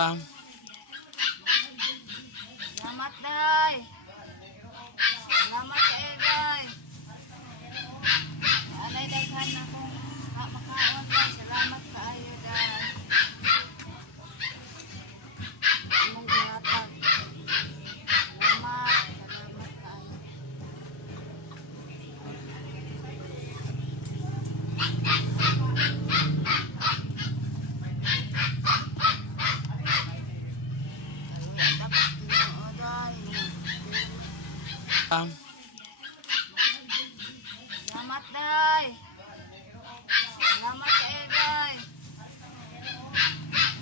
Salamat, day. Salamat kayo, day. Alay, daghan akong makaon, day. Salamat kayo, day. Among gihatag. Salamat. Salamat kayo. Ayun, tapos Ginoo, day. Salamat, day. Salamat kayo, day.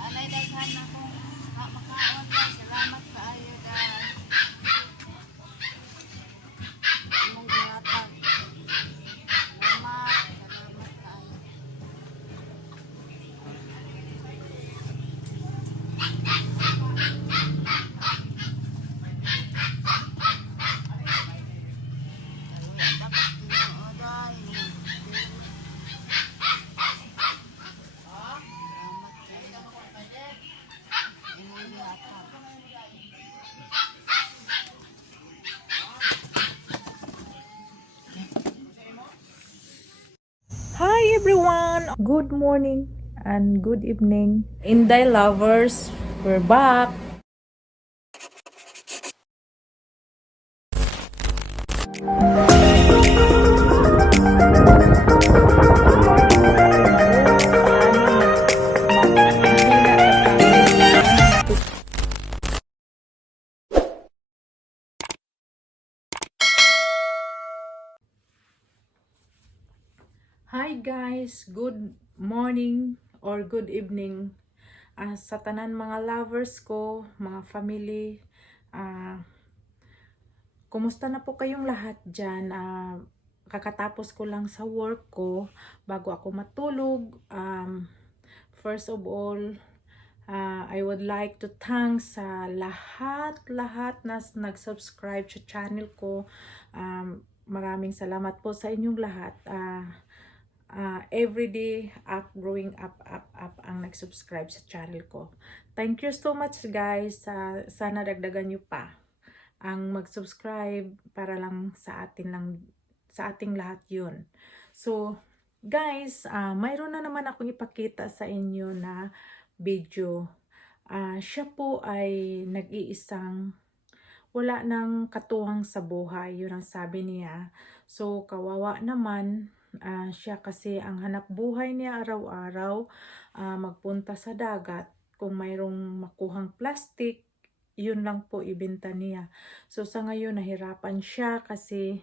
Alay, daghan akong makaon, day. Salamat kayo, day. Among gihatag. Salamat. Salamat kayo. Ayun, tapos Ginoo, day. Salamat kayo. Among gihatag. Hi everyone! Good morning and good evening. Inday lovers, we're back! Hi guys! Good morning or good evening sa tanan mga lovers ko, mga family. Kumusta na po kayong lahat dyan? Kakatapos ko lang sa work ko bago ako matulog. First of all, I would like to thank sa lahat na nag-subscribe sa channel ko. Maraming salamat po sa inyong lahat. Everyday growing up ang nag-subscribe sa channel ko. Thank you so much guys. Sana dagdagan nyo pa ang mag-subscribe para lang sa ating lahat yun. So guys, mayroon na naman akong ipakita sa inyo na video. Siya po ay nag-iisang wala nang katuwang sa buhay, yun ang sabi niya. So kawawa naman siya kasi ang hanap buhay niya araw-araw magpunta sa dagat. Kung mayroong makuhang plastic, yun lang po ibenta niya. So sa ngayon nahirapan siya kasi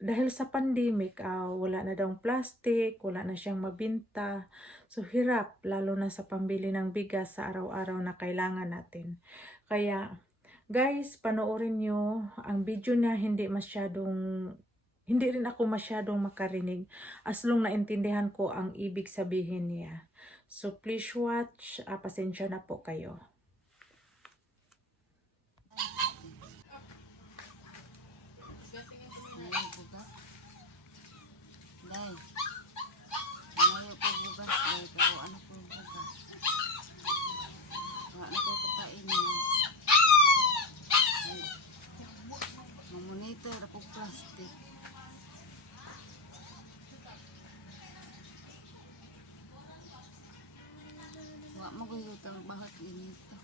dahil sa pandemic, wala na daw plastic, wala na siyang mabinta. So hirap, lalo na sa pambili ng bigas sa araw-araw na kailangan natin. Kaya guys, panoorin nyo ang video niya. Hindi rin ako masyadong makarinig as long naintindihan ko ang ibig sabihin niya. So please watch, pasensya na po kayo. Ngayon bugas. Day. Ngayon po bugas. Day. Pero ano po bugas. Wala na po tukain yan. Ay. Mamonitor ako plastic. Wala mo ko yung trabahat ganito.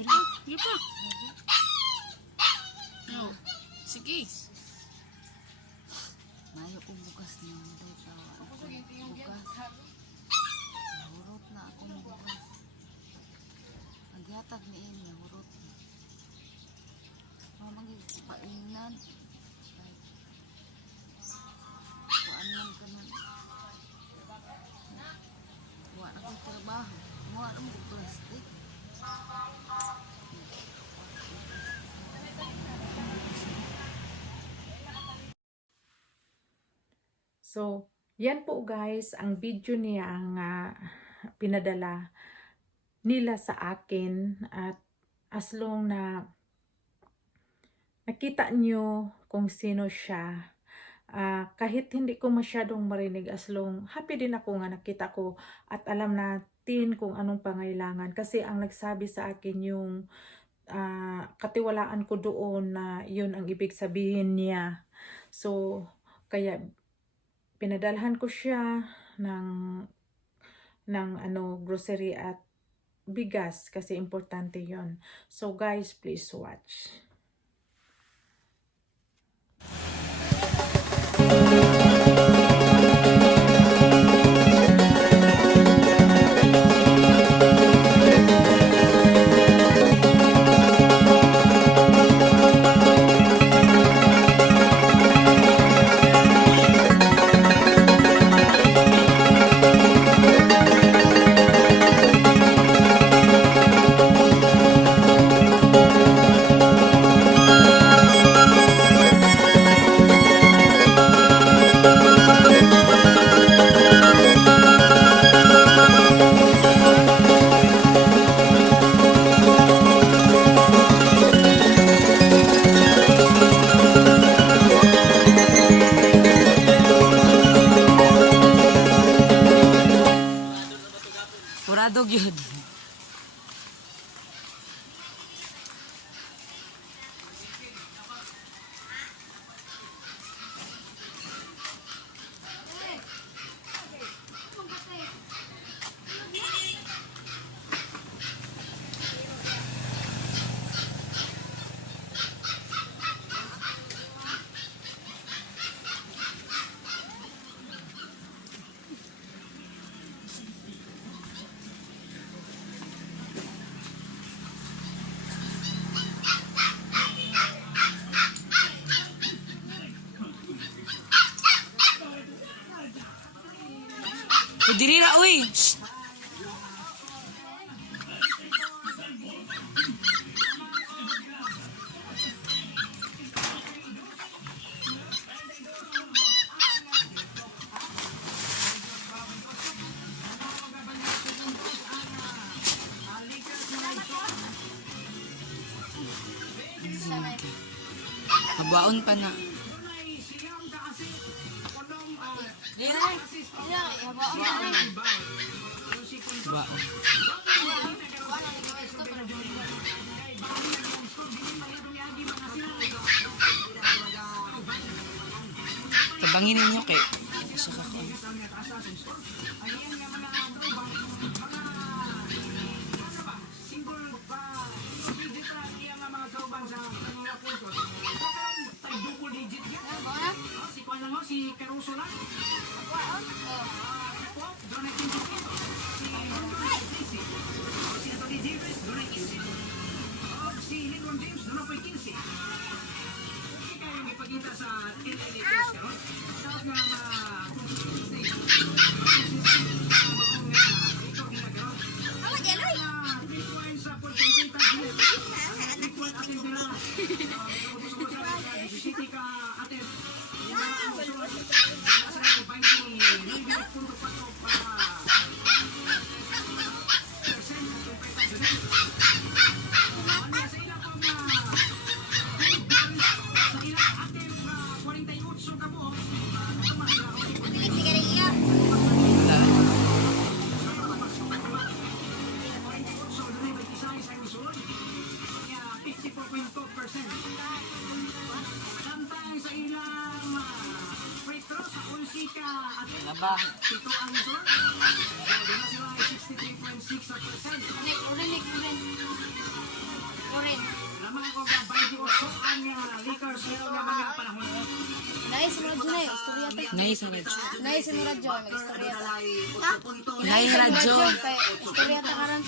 Sige, sige pa. No. Sige. Mayo ko bugas niyo. Day. Tawa ako. Bugas. Hurot na akong bugas. Nagyatag ni Enya. Hurot na. Mamagigpainan. Ay. Kuan lang ka na. Wala na kong trabaho. Wala na mo plastic. So, yan po guys, ang video niya ang pinadala nila sa akin. At as long na nakita nyo kung sino siya, kahit hindi ko masyadong marinig, as long happy din ako nga nakita ko at alam natin kung anong pangailangan. Kasi ang nagsabi sa akin yung katiwalaan ko doon na yun ang ibig sabihin niya. So, kaya pinadalhan ko siya ng grocery at bigas kasi importante yon. So guys, please watch. Murado gyud. Diri ra uy. Shh. Kabaon pa na. Baon. Tabangin ninyo kay sa kako. Si Caruso lang. Si Lebron James, doon po 15. Okay kayo may pagkita sa TNLTS karon. Dapat nga sa pagkita City ka atin. Laba. Ito ang result. Doon na sila ay 63.6%. Alam mga ko ba, 28 ang Lakers meron na mga panahon. Nice, Radyo na yun. Istorya tayo. Nice radyo. Nice, Radyo. Mag-istorya tayo. Nice radyo. Istorya tayo karan.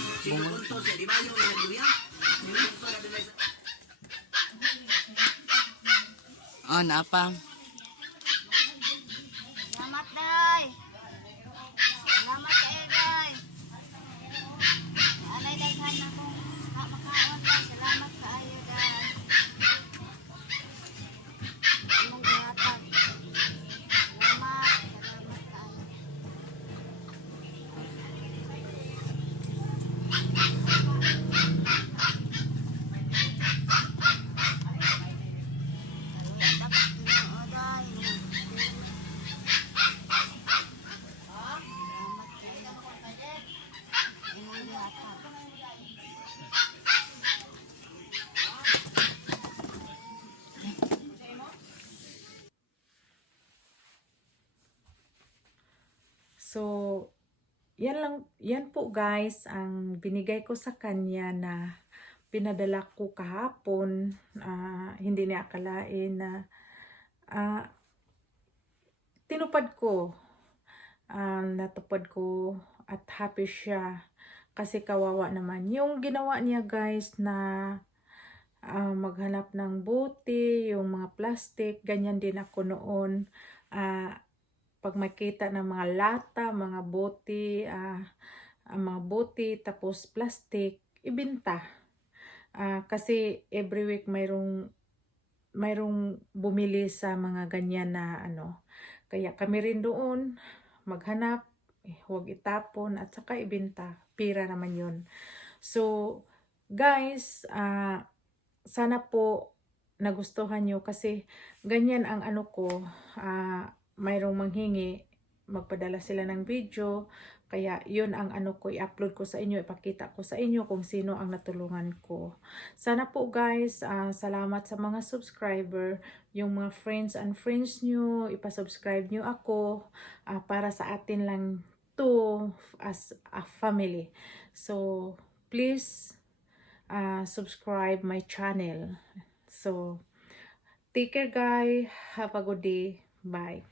Oh, naapa. Salamat, Day. Salamat kayo, Day. Alay, daghan na kong makaon, Day. Salamat kayo, Day. Imong gihatag. Salamat. Salamat kayo. Ayun, tapos tinood. So, yan po guys ang binigay ko sa kanya na pinadala ko kahapon. Hindi niya akalain na tinupad ko. Natupad ko at happy siya kasi kawawa naman. Yung ginawa niya guys na maghanap ng bote, yung mga plastic, ganyan din ako noon. Pag makita ng mga lata, mga bote, tapos plastic, ibenta. Kasi every week mayroong bumili sa mga ganyan na ano. Kaya kami rin doon maghanap, huwag itapon at saka ibenta. Pira naman yun. So, guys, sana po nagustuhan nyo kasi ganyan ang ano ko, mayroong manghingi, magpadala sila ng video, kaya yun ang ano ko, i-upload ko sa inyo, ipakita ko sa inyo kung sino ang natulungan ko. Sana po guys, salamat sa mga subscriber, yung mga friends and friends nyo, ipasubscribe nyo ako, para sa atin lang to as a family. So, please, subscribe my channel. So, take care guys. Have a good day. Bye.